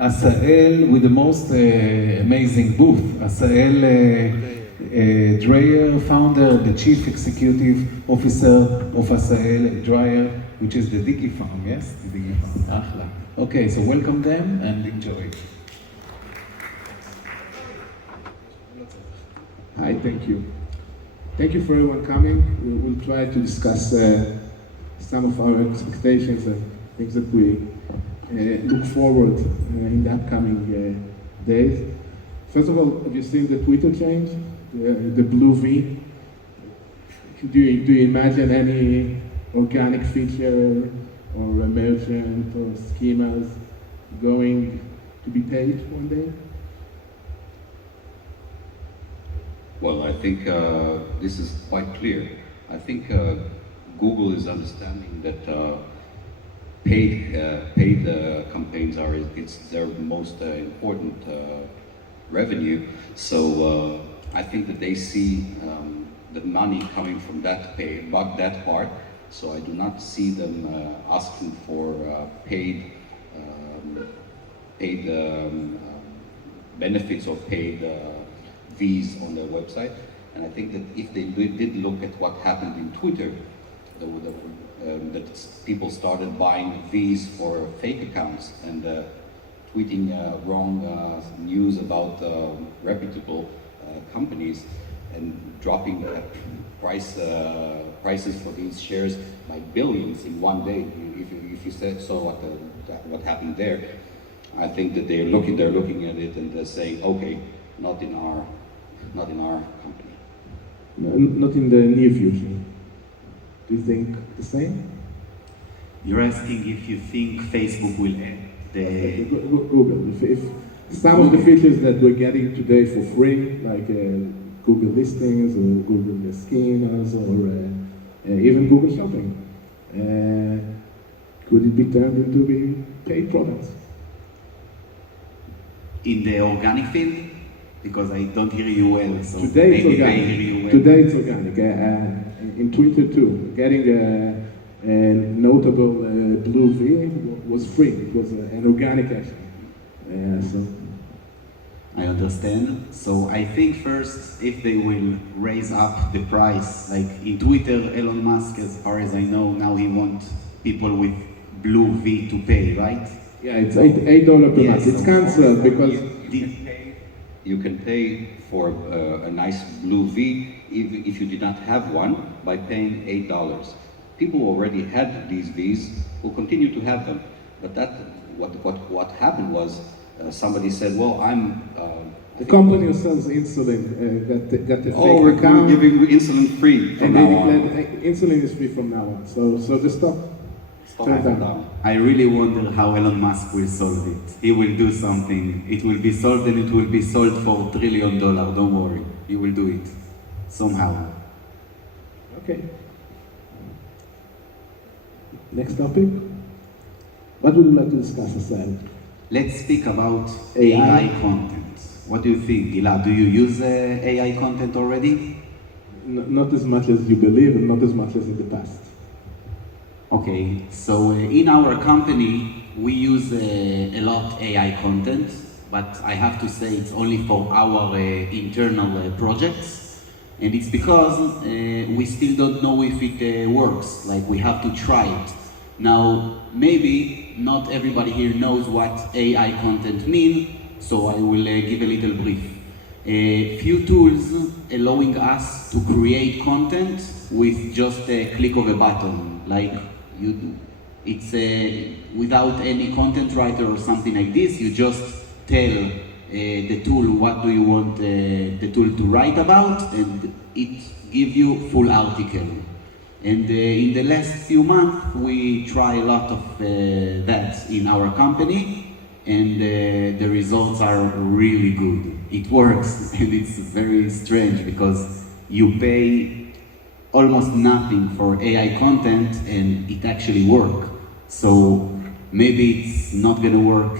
עשהאל with the most amazing booth. עשהאל Darier, founder, the chief executive officer of עשהאל, Darier, which is the דיגיפארם, yes? The דיגיפארם, אחלה. Okay, so welcome them and enjoy. Hi, thank you. Thank you for everyone coming. We'll try to discuss some of our expectations and things that we look forward in the upcoming days. First of all, have you seen the Twitter change? The blue V? Do you imagine any organic feature or a merchant or schemas going to be paid one day? Well, I think this is quite clear. I think Google is understanding that paid campaigns it's their most important revenue. So I think that they see the money coming from that part. So I do not see them asking for paid benefits or paid fees on their website. And I think that if they did look at what happened in Twitter, that people started buying fees for fake accounts and tweeting wrong news about reputable companies and dropping prices for these shares by billions in one day. If you saw what happened there, I think that they're looking at it and they're saying, okay, not in our company. Not in the near future. Do you think the same? You're asking if you think Facebook will end the... Google. If some of the features that we're getting today for free, like Google listings or Google schemas or even Google Shopping, could it be turned into paid products? In the organic field? Because I don't hear you well, so today maybe I hear you well. Today it's organic. In Twitter too, getting a notable blue V was free. It was an organic action. I understand. So I think first, if they will raise up the price, like in Twitter, Elon Musk, as far as I know, now he wants people with blue V to pay, right? Yeah, it's $8 per month. It's cancelled because... You can pay for a nice blue V if you did not have one by paying $8. People who already had these Vs will continue to have them. But what happened was somebody said, well, the company who sells insulin got the fake we're account. Giving insulin free from now on. Insulin is free from now on. So just stop. Down. I really wonder how Elon Musk will solve it. He will do something. It will be solved and it will be sold for $1 trillion. Don't worry. He will do it. Somehow. Okay. Next topic. What would you like to discuss, Asel? Let's speak about AI content. What do you think, Gilad? Do you use AI content already? Not as much as you believe and not as much as in the past. Okay, so in our company, we use a lot AI content, but I have to say it's only for our internal projects. And it's because we still don't know if it works, like we have to try it. Now, maybe not everybody here knows what AI content means, so I will give a little brief. A few tools allowing us to create content with just a click of a button, like it's without any content writer or something like this. You just tell the tool what do you want the tool to write about, and it gives you full article. And in the last few months, we try a lot of that in our company, and the results are really good. It works, and it's very strange because you pay almost nothing for AI content and it actually works. So maybe it's not going to work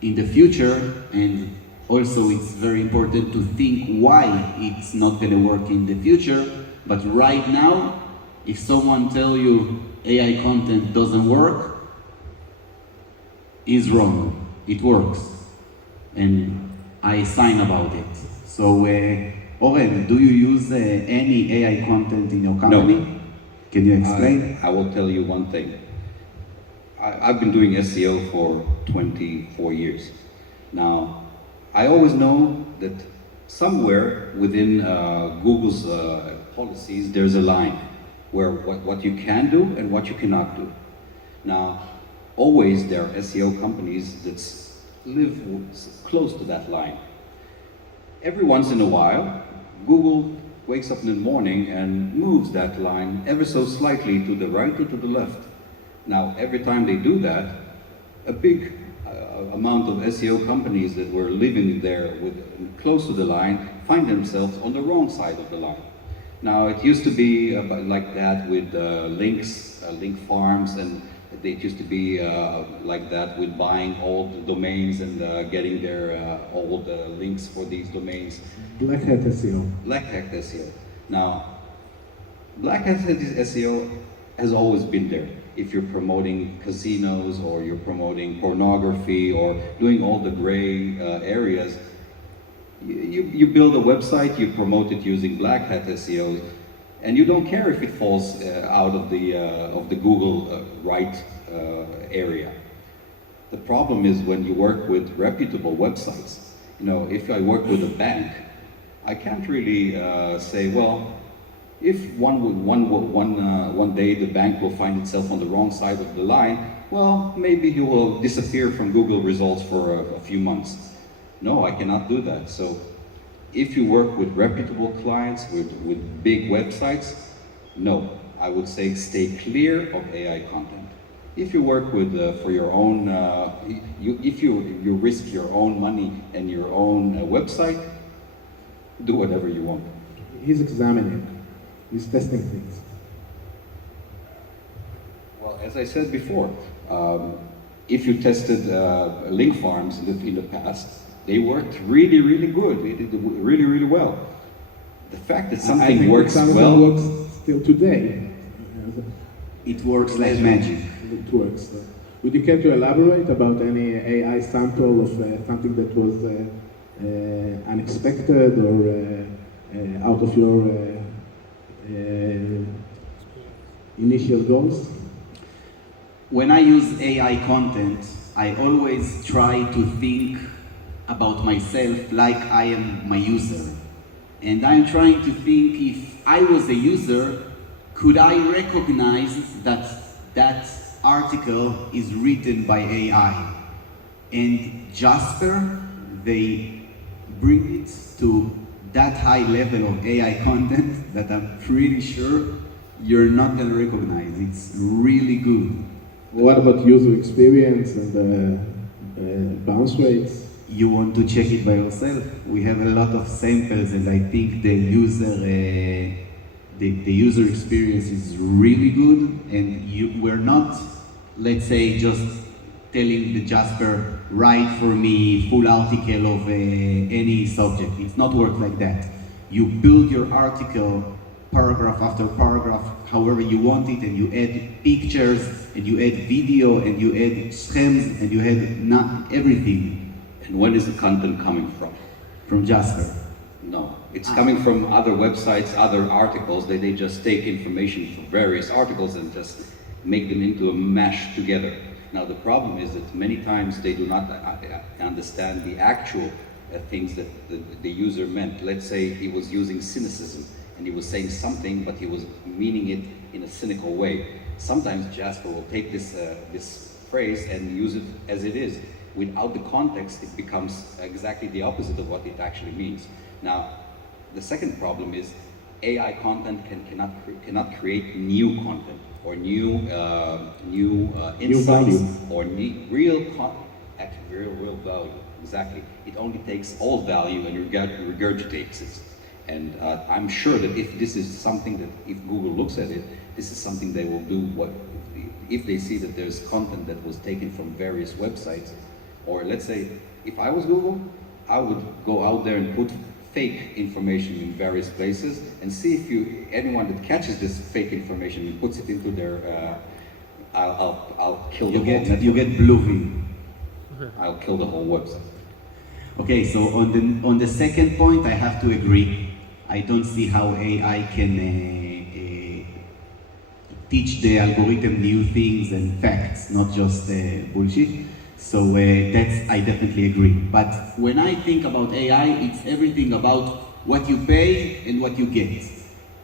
in the future, and also it's very important to think why it's not going to work in the future. But right now, if someone tells you AI content doesn't work, is wrong. it works, and I sign about it. So, Oren, do you use any AI content in your company? No. Can you explain? I will tell you one thing. I've been doing SEO for 24 years. Now, I always know that somewhere within Google's policies, there's a line where what you can do and what you cannot do. Now, always there are SEO companies that live close to that line. Every once in a while, Google wakes up in the morning and moves that line ever so slightly to the right or to the left. Now, every time they do that, a big amount of SEO companies that were living there close to the line find themselves on the wrong side of the line. Now, it used to be like that with links, link farms, and it used to be like that with buying old domains and getting their old links for these domains. Black hat SEO. Black hat SEO. Now, black hat SEO has always been there. If you're promoting casinos or you're promoting pornography or doing all the gray areas, you build a website, you promote it using black hat SEO, and you don't care if it falls out of the Google right area. The problem is when you work with reputable websites. You know, if I work with a bank, I can't really say, well, if one day the bank will find itself on the wrong side of the line, well, maybe he will disappear from Google results for a few months. No, I cannot do that. So if you work with reputable clients, with big websites, no, I would say stay clear of AI content. If you work with for your own, if you risk your own money and your own website, do whatever you want. He's examining. He's testing things. Well, as I said before, if you tested link farms in the past, they worked really, really good. They did really, really well. The fact that something works well works still today. It works like magic. It works. Would you care to elaborate about any AI sample of something that was unexpected or out of your initial goals? When I use AI content, I always try to think about myself like I am my user. And I'm trying to think, if I was a user, could I recognize that that article is written by AI? And Jasper, they bring it to that high level of AI content that I'm pretty sure you're not going to recognize. It's really good. What about user experience and bounce rates? You want to check it by yourself. We have a lot of samples, and I think the user experience is really good. And we're not, let's say, just telling the Jasper, write for me full article of any subject. It's not work like that. You build your article paragraph after paragraph, however you want it, and you add pictures, and you add video, and you add schemes, and you add everything. And when is the content coming from? From Jasper. No, it's coming from other websites, other articles. They just take information from various articles and just make them into a mash together. Now the problem is that many times they do not understand the actual things that the user meant. Let's say he was using cynicism and he was saying something, but he was meaning it in a cynical way. Sometimes Jasper will take this phrase and use it as it is. Without the context, it becomes exactly the opposite of what it actually means. Now, the second problem is AI content cannot create new content or new insights value. or real value. Exactly. It only takes old value and regurgitates it. And I'm sure that if this is something that, if Google looks at it, this is something they will do. If they see that there's content that was taken from various websites, or let's say, if I was Google, I would go out there and put fake information in various places and see if anyone that catches this fake information and puts it into their, I'll kill the whole network. You get blue V. I'll kill the whole website. Okay, so on the second point, I have to agree. I don't see how AI can teach the algorithm new things and facts, not just bullshit. So I definitely agree. But when I think about AI, it's everything about what you pay and what you get.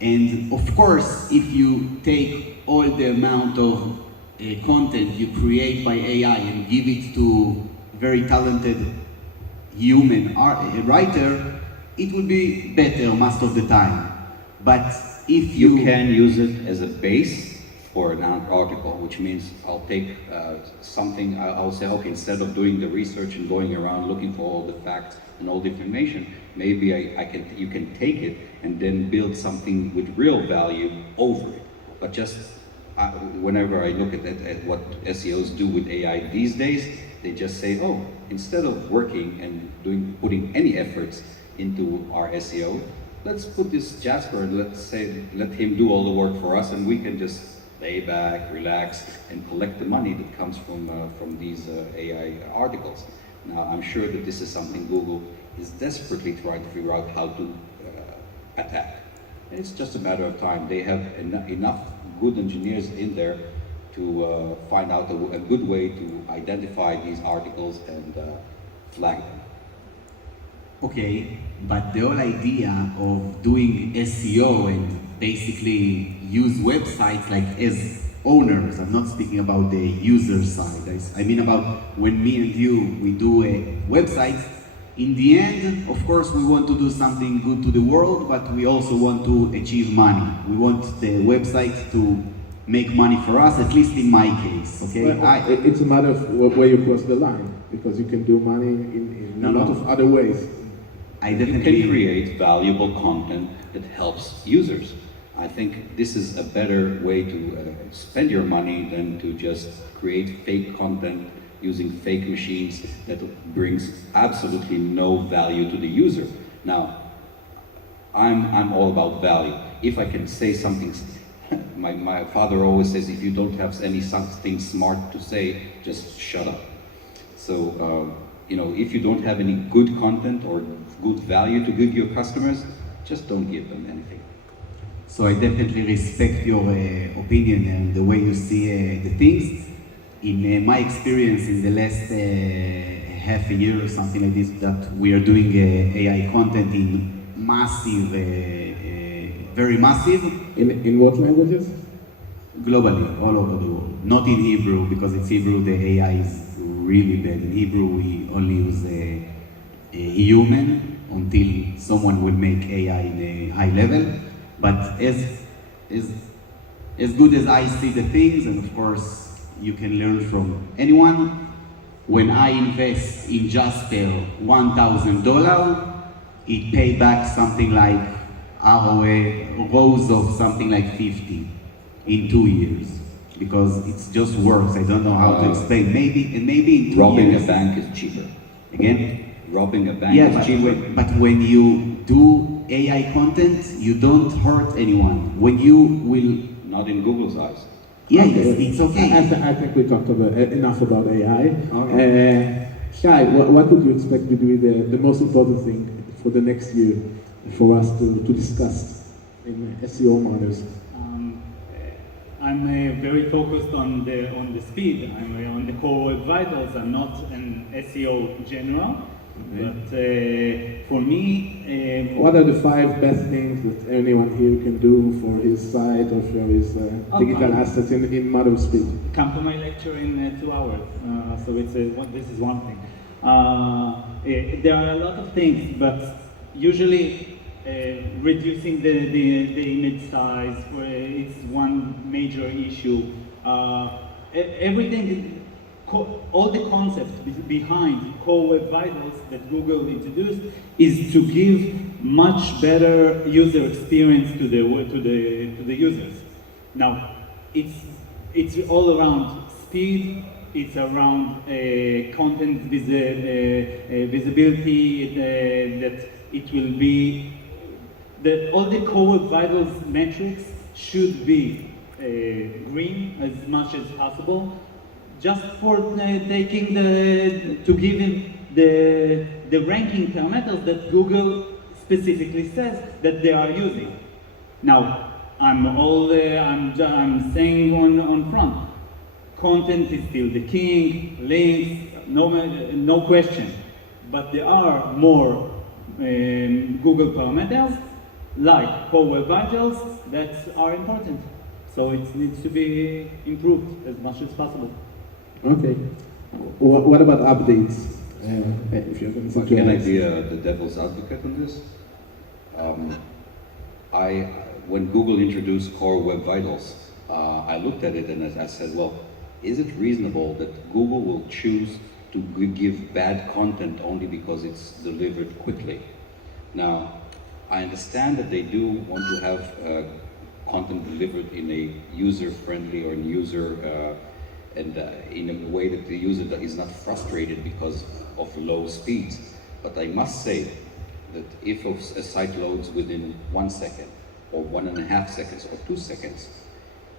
And of course, if you take all the amount of content you create by AI and give it to very talented human writer, it will be better most of the time. But if You can use it as a base for an article, which means I'll take something, I'll say, okay, instead of doing the research and going around looking for all the facts and all the information, maybe you can take it and then build something with real value over it. But just whenever I look at what SEOs do with AI these days, they just say, oh, instead of working and putting any efforts into our SEO, let's put this Jasper and let him do all the work for us, and we can just lay back, relax, and collect the money that comes from these AI articles. Now, I'm sure that this is something Google is desperately trying to figure out how to attack. And it's just a matter of time. They have enough good engineers in there to find out a good way to identify these articles and flag them. Okay, but the whole idea of doing SEO and basically use websites like as owners, I'm not speaking about the user side, I mean about when me and you, we do a website, in the end, of course, we want to do something good to the world, but we also want to achieve money. We want the website to make money for us, at least in my case, okay? Well, it's a matter of where you cross the line, because you can do money in a lot of other ways. You can create valuable content that helps users. I think this is a better way to spend your money than to just create fake content using fake machines that brings absolutely no value to the user. Now, I'm all about value. If I can say something, my father always says, if you don't have something smart to say, just shut up. So, if you don't have any good content or good value to give your customers, just don't give them anything. So I definitely respect your opinion and the way you see the things. In my experience in the last half a year or something like this, that we are doing AI content in massive, very massive. In what languages? Globally, all over the world. Not in Hebrew, because it's Hebrew, the AI is really bad. In Hebrew, we only use a human until someone will make AI in a high level. But as good as I see the things, and of course, you can learn from anyone. When I invest in Jasper $1,000, it pay back something like ROA, rows of something like 50 in 2 years. Because it just works. I don't know how to explain. Maybe in 2 years. Robbing a bank is cheaper. Again? Robbing a bank is cheaper. But when you do AI content, you don't hurt anyone. When you will... Not in Google's eyes. Yeah, it's okay. I think we talked enough about AI. Shai, what would you expect to be the most important thing for the next year for us to discuss in SEO matters? I'm very focused on the speed. I'm on the core web vitals. I'm not an SEO general. But for me... what are the 5 best things that anyone here can do for his site or for his digital assets in modern speed? Come to my lecture in 2 hours. So this is one thing. There are a lot of things, but usually reducing the image size, it's one major issue. Everything... all the concepts behind Core Web Vitals that Google introduced is to give much better user experience to the users. Now, it's all around speed. It's around content visibility. That it will be all the Core Web Vitals metrics should be green as much as possible. just for taking to give him the ranking parameters that Google specifically says that they are using. Now, I'm saying on front, content is still the king, links, no question. But there are more Google parameters, like Core Web Vitals, that are important. So it needs to be improved as much as possible. Okay. What about updates? If you're going to Can I be the devil's advocate on this? When Google introduced Core Web Vitals, I looked at it and I said, well, is it reasonable that Google will choose to give bad content only because it's delivered quickly? Now, I understand that they do want to have content delivered in a user-friendly or in a way that the user is not frustrated because of low speeds. But I must say that if a site loads within 1 second, or 1.5 seconds, or 2 seconds,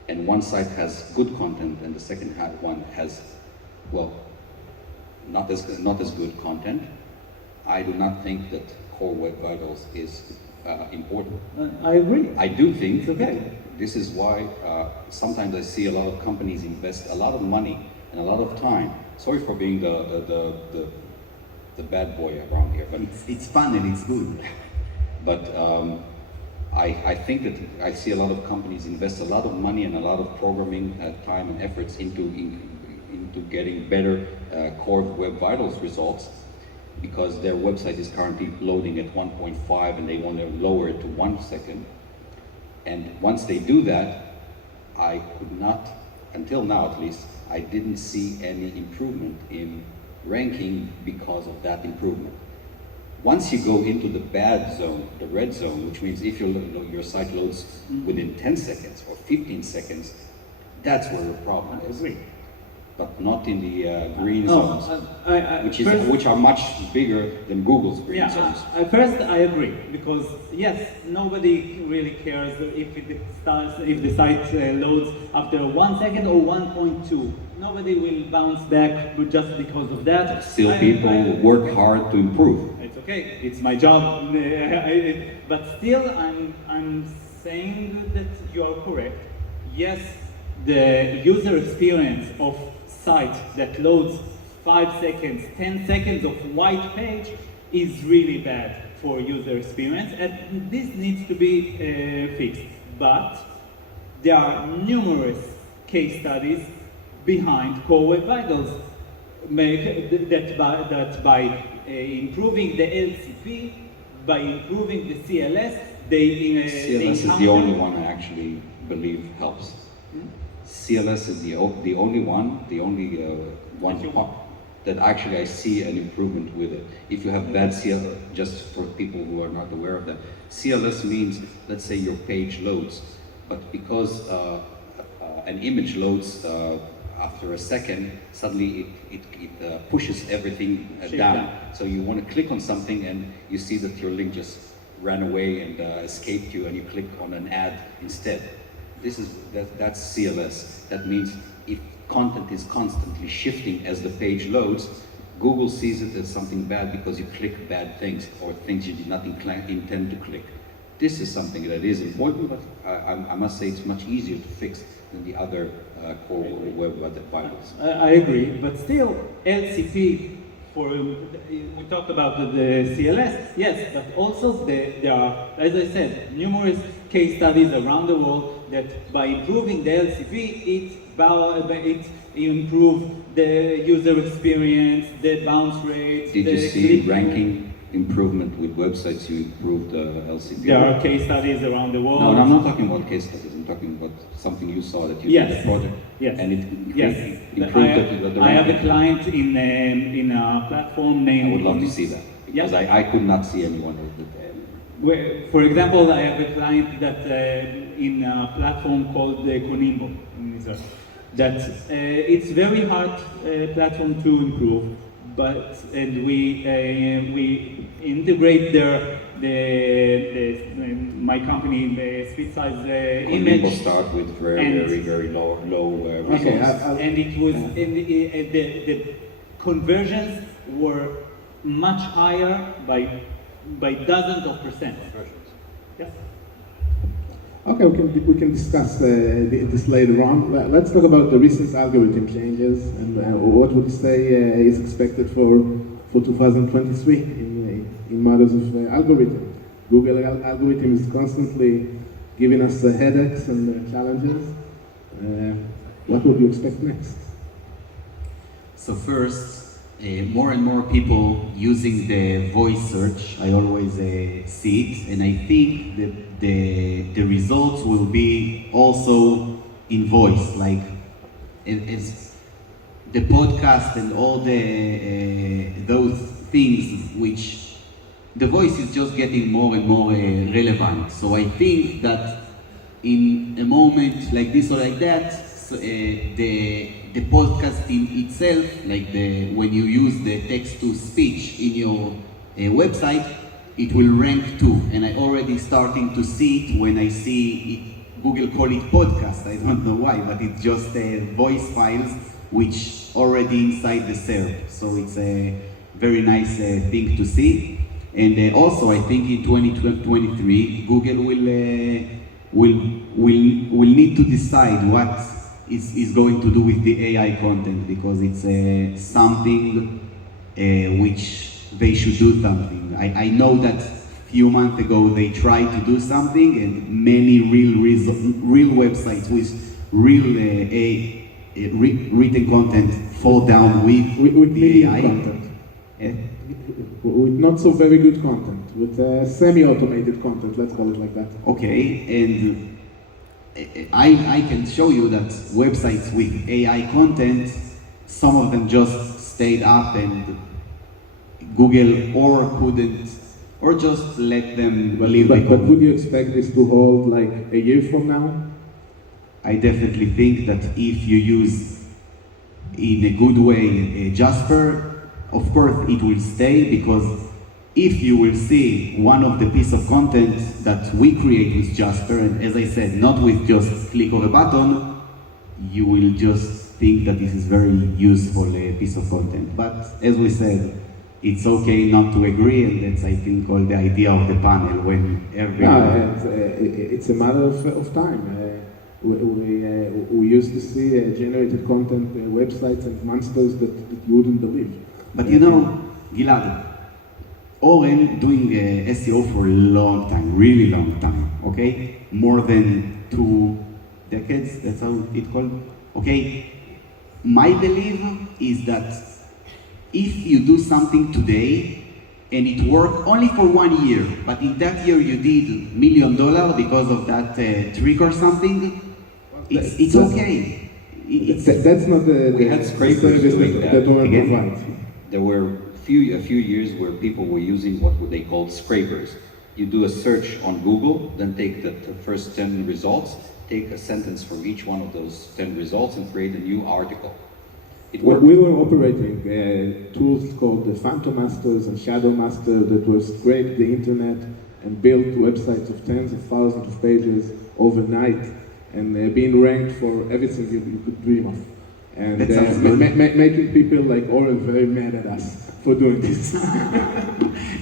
and one site has good content and the second one has, well, not as good content, I do not think that Core Web Vitals is important. I agree. I do think It's okay. that this is why sometimes I see a lot of companies invest a lot of money and a lot of time. Sorry for being the bad boy around here, but It's fun and it's good. but I think that I see a lot of companies invest a lot of money and a lot of programming time and efforts into getting better Core Web Vitals results, because their website is currently loading at 1.5 and they want to lower it to 1 second. And once they do that, I could not, until now at least, I didn't see any improvement in ranking because of that improvement. Once you go into the bad zone, the red zone, which means if your site loads within 10 seconds or 15 seconds, that's where the problem is. But not in the green zones, which are much bigger than Google's green zones. First, I agree, because yes, nobody really cares if the site loads after 1 second or 1.2. Nobody will bounce back just because of that. Still, people work hard to improve. It's okay. It's my job. But still, I'm saying that you are correct. Yes, the user experience of site that loads 5 seconds, 10 seconds of white page is really bad for user experience, and this needs to be fixed. But there are numerous case studies behind Core Web Vitals that by improving the LCP, by improving the CLS, CLS is the only one I actually believe helps. CLS is the only one that actually I see an improvement with it. If you have bad CLS, just for people who are not aware of that, CLS means, let's say your page loads, but because an image loads after a second, suddenly it pushes everything down. So you want to click on something and you see that your link just ran away and escaped you, and you click on an ad instead. That's CLS. That means if content is constantly shifting as the page loads, Google sees it as something bad because you click bad things or things you did not intend to click. This is something that is important, but I must say it's much easier to fix than the other Core Web Vitals. I agree, but still, LCP, we talked about the CLS, yes, but also there are, as I said, numerous case studies around the world that by improving the LCP, it improves the user experience, the bounce rates. Did you see ranking improvement with websites you improved LCP? There are case studies around the world. No, I'm not talking about case studies. I'm talking about something you saw that you did a project. Yes. And it improved the I have a ranking. client in a platform named. I would love to see that, because I could not see anyone with it. For example, I have a client that in a platform called Conimbo in Israel. That it's very hard platform to improve, and we integrate my company the speed size image. People start with very low results. Okay, And it was the conversions were much higher by dozens of percent. Yes. Okay, we can discuss this later on. Let's talk about the recent algorithm changes and what would you say is expected for 2023 in matters of algorithm. Google algorithm is constantly giving us headaches and challenges. What would you expect next? So first, more and more people using the voice search. I always see it, and I think that the results will be also in voice, like as the podcast and all those things which the voice is just getting more and more relevant. So I think that in a moment like this or like that, the podcasting itself, like when you use the text-to-speech in your website, it will rank too. And I already starting to see it when I see it, Google call it podcast. I don't know why, but it's just voice files which already inside the SERP. So it's a very nice thing to see. And also I think in 2023, Google will need to decide what is going to do with the AI content, because it's something which they should do something. I know that a few months ago they tried to do something, and many real websites with real written content fall down with the AI. Content. With not so very good content, with semi-automated content, let's call it like that. Okay, and I can show you that websites with AI content, some of them just stayed up and Google or couldn't, or just let them leave it. But would you expect this to hold like a year from now? I definitely think that if you use in a good way Jasper, of course it will stay, because if you will see one of the piece of content that we create with Jasper, and as I said, not with just click of a button, you will just think that this is very useful piece of content. But as we said, it's okay not to agree, and that's, I think, all the idea of the panel, when everyone... It's a matter of time. We used to see generated content websites and monsters that you wouldn't believe. But you know, Gilad, Oren doing SEO for a long time, really long time, okay? More than 2 decades, that's how it's called, okay? My belief is that if you do something today and it worked only for 1 year, but in that year you did $1 million because of that trick or something, it's okay. That's not We had scrapers service doing that Oren provides. There were a few years where people were using what they called scrapers. You do a search on Google, then take the first 10 results, take a sentence from each one of those 10 results and create a new article. We were operating tools called the Phantom Masters and Shadow Master that will scrape the internet and build websites of tens of thousands of pages overnight, and being ranked for everything you could dream of. And making people like Oren very mad at us for doing this.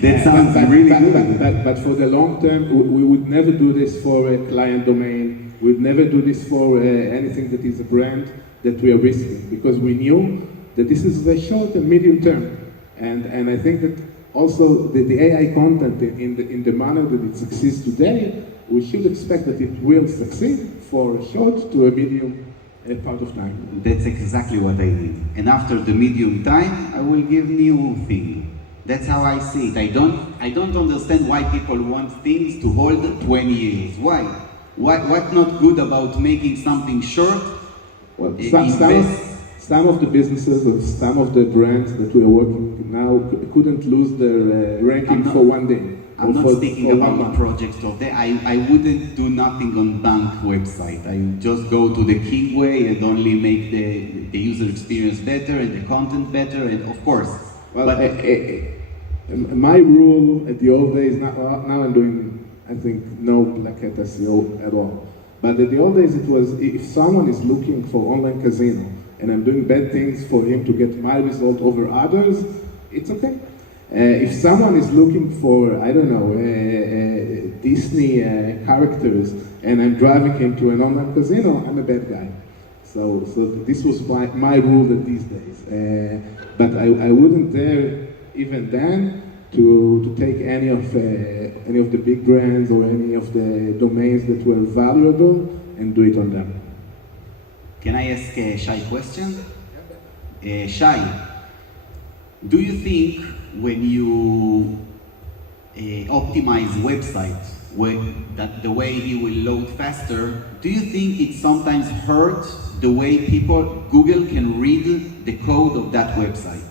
That sounds really good. But for the long term, we would never do this for a client domain. We would never do this for anything that is a brand that we are risking, because we knew that this is a short and medium term. And I think that also the AI content in the manner that it succeeds today, we should expect that it will succeed for a short to a medium part of time. That's exactly what I need. And after the medium time, I will give new thing. That's how I see it. I don't understand why people want things to hold 20 years. Why? What's not good about making something short? Well, some of the businesses and some of the brands that we are working now couldn't lose their ranking for 1 day. I'm not speaking about projects of that. I wouldn't do nothing on bank website. I just go to the Kingway and only make the user experience better and the content better. And of course, Well, my rule at the old days, now I'm doing, I think, no black hat SEO at all. But at the old days, it was if someone is looking for online casino and I'm doing bad things for him to get my result over others, it's okay. If someone is looking for, I don't know, Disney characters and I'm driving him to an online casino, I'm a bad guy. So this was my rule these days. But I wouldn't dare even then to take any of the big brands or any of the domains that were valuable and do it on them. Can I ask Shai a question? Shai, do you think when you optimize websites, that the way he will load faster, do you think it sometimes hurts the way Google can read the code of that website?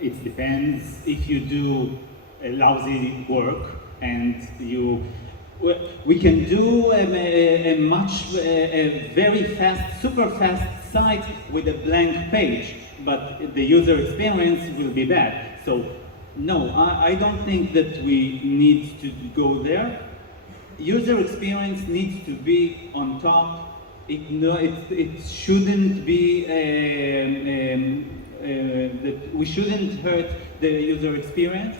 It depends if you do a lousy work and we can do a very fast, super fast site with a blank page, but the user experience will be bad. So no, I don't think that we need to go there. User experience needs to be on top. It shouldn't be that we shouldn't hurt the user experience,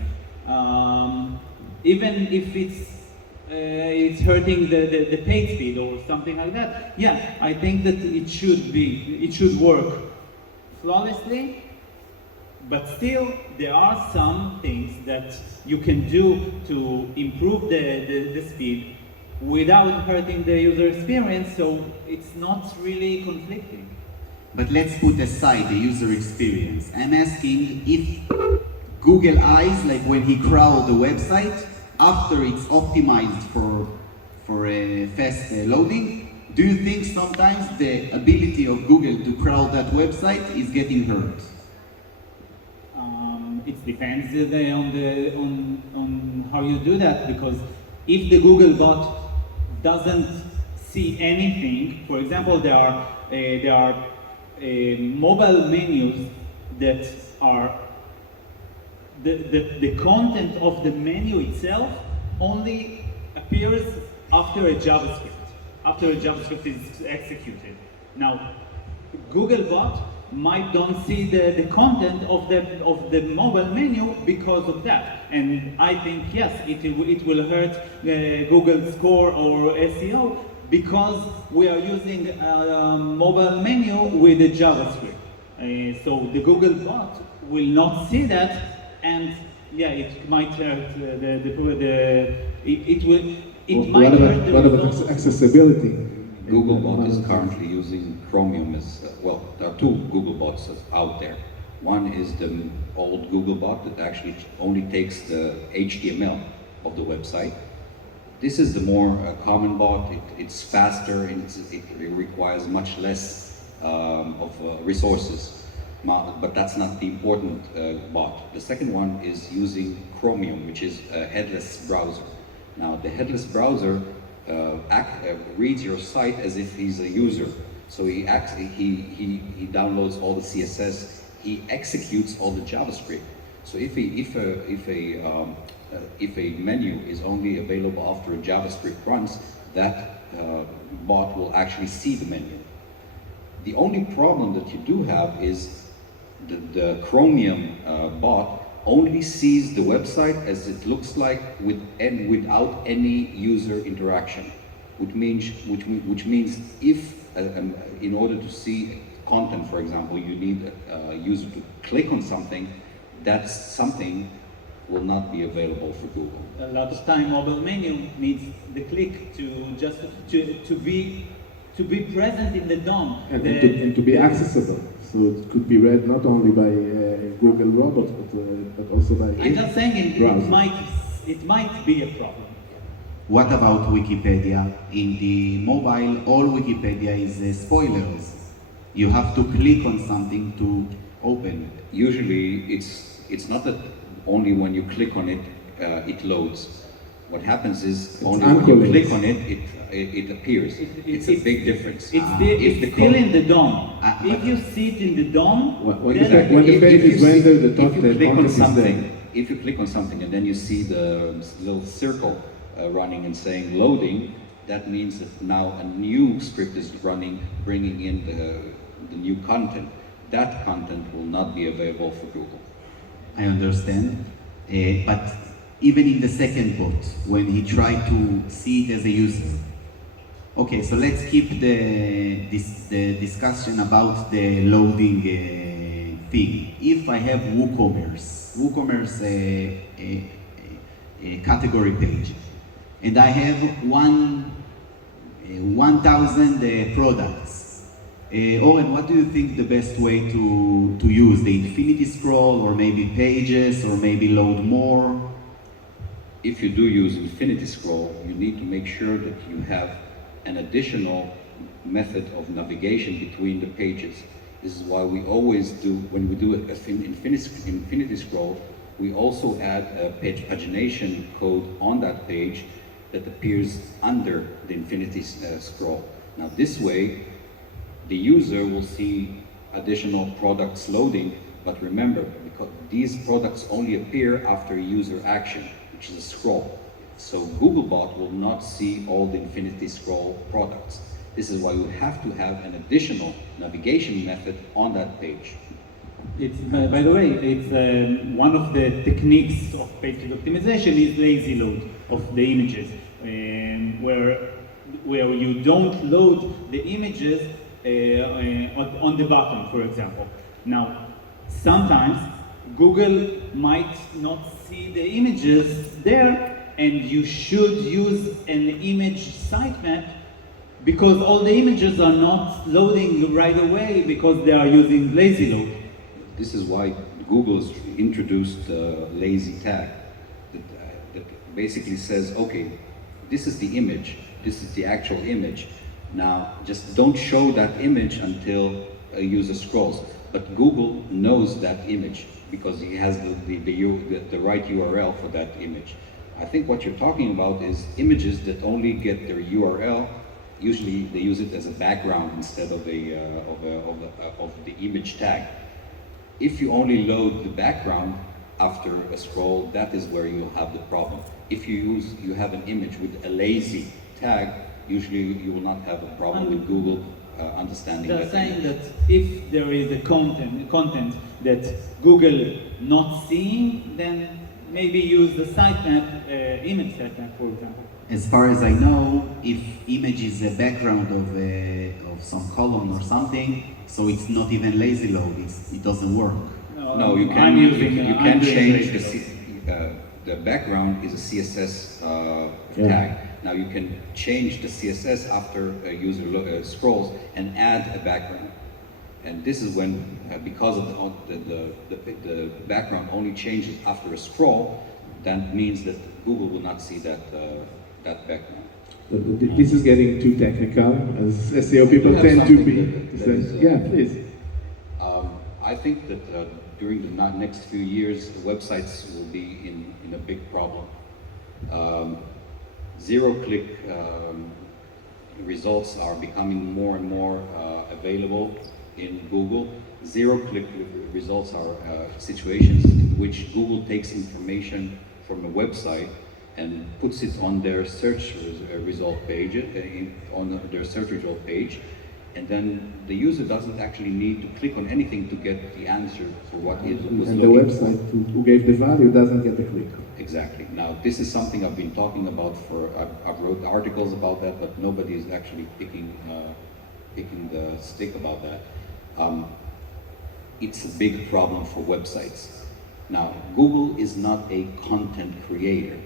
even if it's hurting the page speed or something like that. Yeah, I think that it should work flawlessly. But still, there are some things that you can do to improve the speed without hurting the user experience, so it's not really conflicting. But let's put aside the user experience. I'm asking if Google Eyes, like when he crawled the website, after it's optimized for a fast loading, do you think sometimes the ability of Google to crawl that website is getting hurt? It depends on how you do that, because if the Google bot doesn't see anything, for example, there are mobile menus that are the content of the menu itself only appears after a JavaScript is executed. Now, Google bot might don't see the content of the mobile menu because of that, and I think yes, it will hurt Google score or SEO because we are using a mobile menu with a JavaScript. So the Google bot will not see that, and yeah, it might hurt What about accessibility? Google bot is currently using Chromium as, well, there are two Google bots out there. One is the old Google bot that actually only takes the HTML of the website. This is the more common bot. It's faster and it requires much less of resources. But that's not the important bot. The second one is using Chromium, which is a headless browser. Now, the headless browser reads your site as if he's a user. So he downloads all the CSS, he executes all the JavaScript. So if a menu is only available after a JavaScript runs, that bot will actually see the menu. The only problem that you do have is the Chromium bot only sees the website as it looks like without any user interaction, which means if in order to see content, for example, you need a user to click on something, that something will not be available for Google. A lot of time, mobile menu needs the click to be present in the DOM and to be accessible. So it could be read not only by Google robots, but also by I'm just saying it might be a problem. What about Wikipedia? In the mobile, all Wikipedia is spoilers. You have to click on something to open. Usually, it's not that only when you click on it, it loads. What happens is only when you click on it, it appears. It's a big difference. It's still in the DOM. If you see it in the DOM, When the page is rendered, the top the content is there. If you click on something and then you see the little circle running and saying loading, that means that now a new script is running, bringing in the new content. That content will not be available for Google. I understand, but even in the second bot, when he tried to see it as a user. Okay, so let's keep the discussion about the loading thing. If I have WooCommerce category page, and I have 1,000 products, Oren, what do you think the best way to use? The infinity scroll, or maybe pages, or maybe load more? If you do use infinity scroll, you need to make sure that you have an additional method of navigation between the pages. This is why we always do, when we do an infinity scroll, we also add a pagination code on that page that appears under the infinity scroll. Now this way, the user will see additional products loading, but remember, because these products only appear after a user action, which is a scroll. So Googlebot will not see all the infinity scroll products. This is why you have to have an additional navigation method on that page. It's, by the way, it's one of the techniques of page optimization is lazy load of the images, where you don't load the images on the bottom, for example. Now, sometimes Google might not see the images there, and you should use an image sitemap because all the images are not loading right away because they are using lazy load. This is why Google has introduced a lazy tag that basically says, okay, this is the image, this is the actual image. Now, just don't show that image until a user scrolls. But Google knows that image because he has the right URL for that image. I think what you're talking about is images that only get their URL. Usually they use it as a background instead of the image tag. If you only load the background after a scroll, that is where you'll have the problem. If you have an image with a lazy tag, usually you will not have a problem with Google understanding that. They're saying that if there is a content that Google not seeing, then maybe use the sitemap, image sitemap, for example. As far as I know, if image is a background of some column or something, so it's not even lazy load, it doesn't work. No, you can change the background is a CSS tag. Now you can change the CSS after a user scrolls and add a background. And this is when, because of the background only changes after a scroll, that means that Google will not see that background. This is getting too technical, as SEO people tend to be. Yeah, please. I think that during the next few years, the websites will be in a big problem. Zero-click results are becoming more and more available in Google. Zero-click results are situations in which Google takes information from a website and puts it on their search result page, and then the user doesn't actually need to click on anything to get the answer for what it was and looking the website who gave the value doesn't get the click. Exactly. Now, this is something I've been talking about I've wrote articles about that, but nobody is actually picking the stick about that. It's a big problem for websites. Now, Google is not a content creator.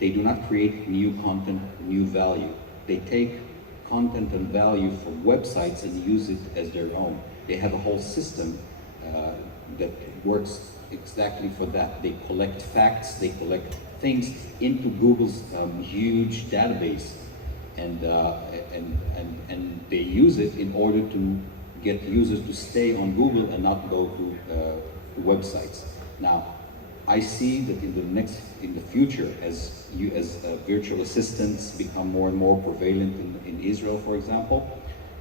They do not create new content, new value. They take content and value from websites and use it as their own. They have a whole system that works exactly for that. They collect facts, they collect things into Google's huge database, and they use it in order to get users to stay on Google and not go to websites. Now, I see that in the future, as virtual assistants become more and more prevalent in Israel, for example,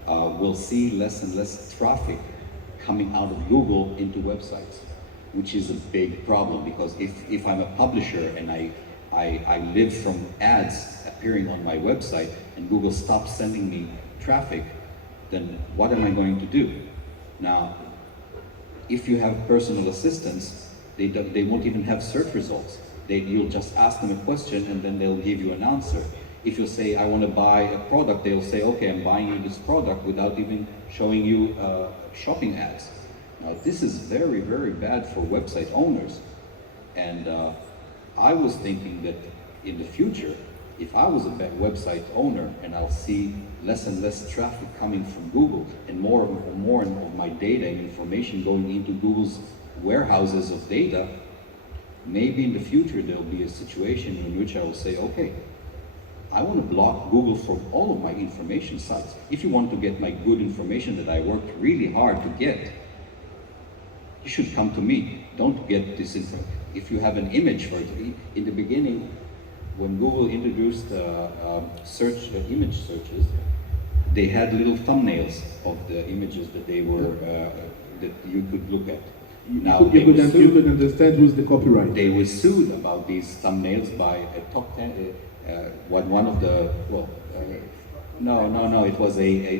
we'll see less and less traffic coming out of Google into websites, which is a big problem, because if I'm a publisher and I live from ads appearing on my website and Google stops sending me traffic, then what am I going to do? Now, if you have personal assistants, they won't even have search results. You'll just ask them a question and then they'll give you an answer. If you say, I want to buy a product, they'll say, okay, I'm buying you this product without even showing you shopping ads. Now, this is very, very bad for website owners. And I was thinking that in the future, if I was a website owner and I'll see less and less traffic coming from Google and more of my data and information going into Google's warehouses of data, maybe in the future there'll be a situation in which I will say, okay, I want to block Google from all of my information sites. If you want to get my good information that I worked really hard to get, you should come to me. Don't get this information. If you have an image, for it, in the beginning, when Google introduced image searches, they had little thumbnails of the images that they were that you could look at. Now you could understand who's the copyright. They were sued about these thumbnails by a top 10. One of the no, it was a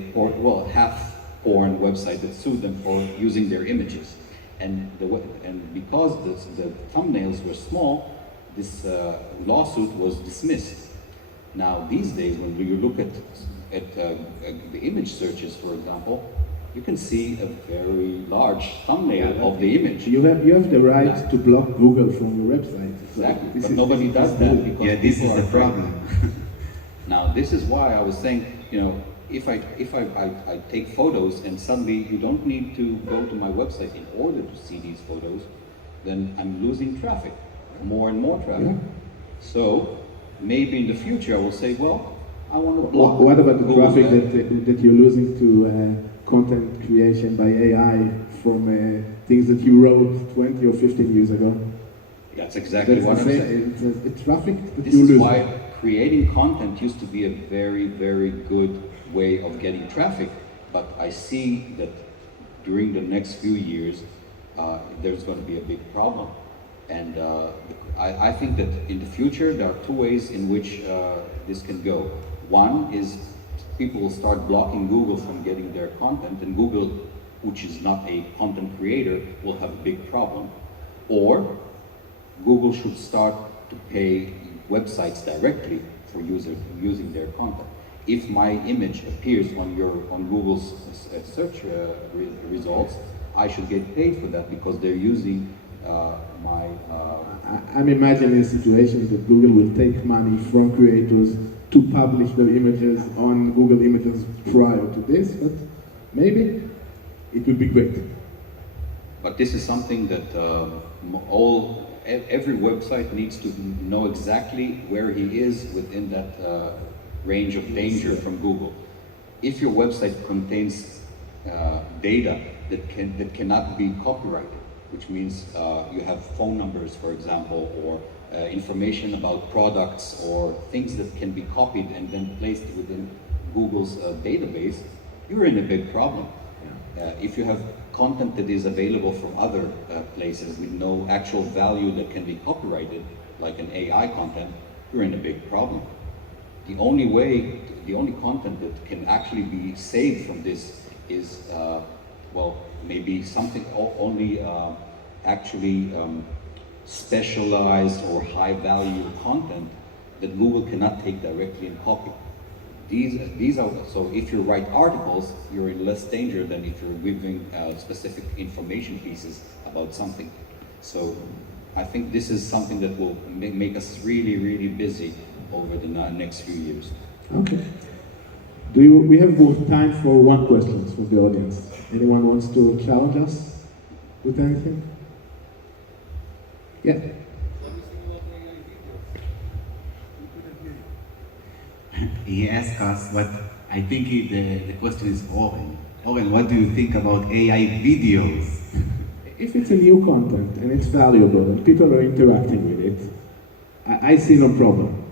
half porn website that sued them for using their images, and because the thumbnails were small, this lawsuit was dismissed. Now these days, when you look at the image searches, for example, you can see a very large thumbnail of the image. You have the right to block Google from your website. Exactly, but nobody does that because this is the problem. Now, this is why I was saying, if I take photos and suddenly you don't need to go to my website in order to see these photos, then I'm losing traffic, more and more traffic. Yeah. So maybe in the future I will say, well, I want to block. What about the Google traffic that you're losing to content creation by AI from things that you wrote 20 or 15 years ago? That's exactly what I'm saying. It's traffic that This you is lose. why creating content used to be a very, very good way of getting traffic, but I see that during the next few years, there's going to be a big problem. And I think that in the future, there are two ways in which this can go. One is people will start blocking Google from getting their content, and Google, which is not a content creator, will have a big problem. Or Google should start to pay websites directly for users using their content. If my image appears on Google's search results, I should get paid for that because they're using my. I'm imagining a situation that Google will take money from creators to publish their images on Google Images prior to this, but maybe it would be great. But this is something that every website needs to know exactly where he is within that range of danger from Google. If your website contains data that cannot be copyrighted, which means you have phone numbers, for example, or information about products or things that can be copied and then placed within Google's database, you're in a big problem. If you have content that is available from other places with no actual value that can be copyrighted, like an AI content, you're in a big problem. The only content that can actually be saved from this is, maybe something only specialized or high value content that Google cannot take directly and copy. These are, so if you write articles, you're in less danger than if you're giving specific information pieces about something. So I think this is something that will make us really, really busy over the next few years. Okay. We have more time for one question from the audience. Anyone wants to challenge us with anything? Yeah. He asked us, but I think the question is Oren. Oren, what do you think about AI videos? if it's a new content and it's valuable and people are interacting with it, I see no problem.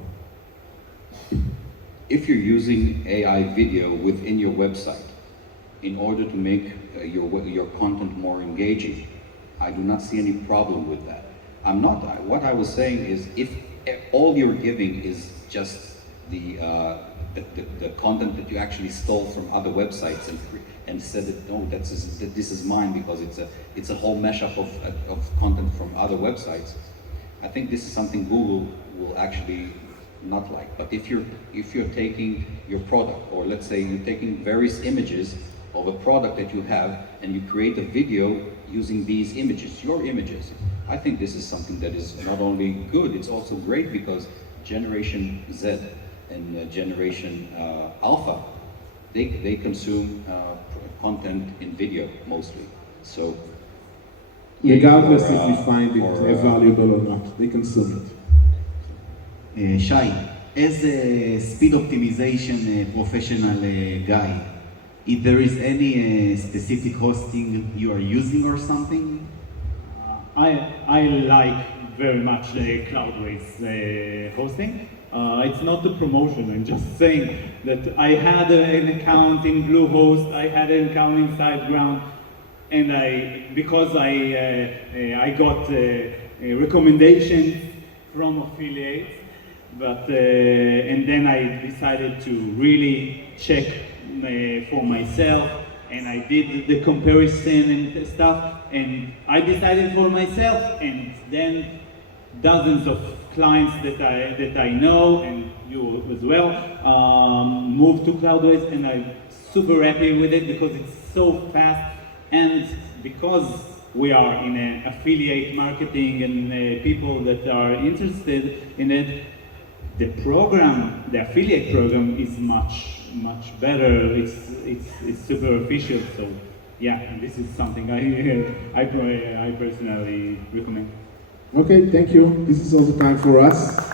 If you're using AI video within your website in order to make your content more engaging, I do not see any problem with that. What I was saying is, if all you're giving is just the content that you actually stole from other websites and said that, no, this is mine because it's a whole mashup of content from other websites, I think this is something Google will actually not like. But if you're taking your product, or let's say you're taking various images of a product that you have and you create a video using these images, your images, I think this is something that is not only good, it's also great, because Generation Z and Generation Alpha, they consume content in video mostly. So regardless if we find it valuable or not, they consume it. Shai, as a speed optimization professional guy, if there is any specific hosting you are using or something? I like very much Cloudways hosting. It's not a promotion, I'm just saying that I had an account in Bluehost, I had an account in SiteGround, and because I got recommendations from affiliates, but and then I decided to really check for myself, and I did the comparison and stuff, and I decided for myself, and then dozens of clients that I know, and you as well, moved to Cloudways, and I'm super happy with it because it's so fast, and because we are in an affiliate marketing and people that are interested in it, the program, the affiliate program, is much better. It's super efficient. So yeah, this is something I personally recommend. Okay, thank you. This is all the time for us.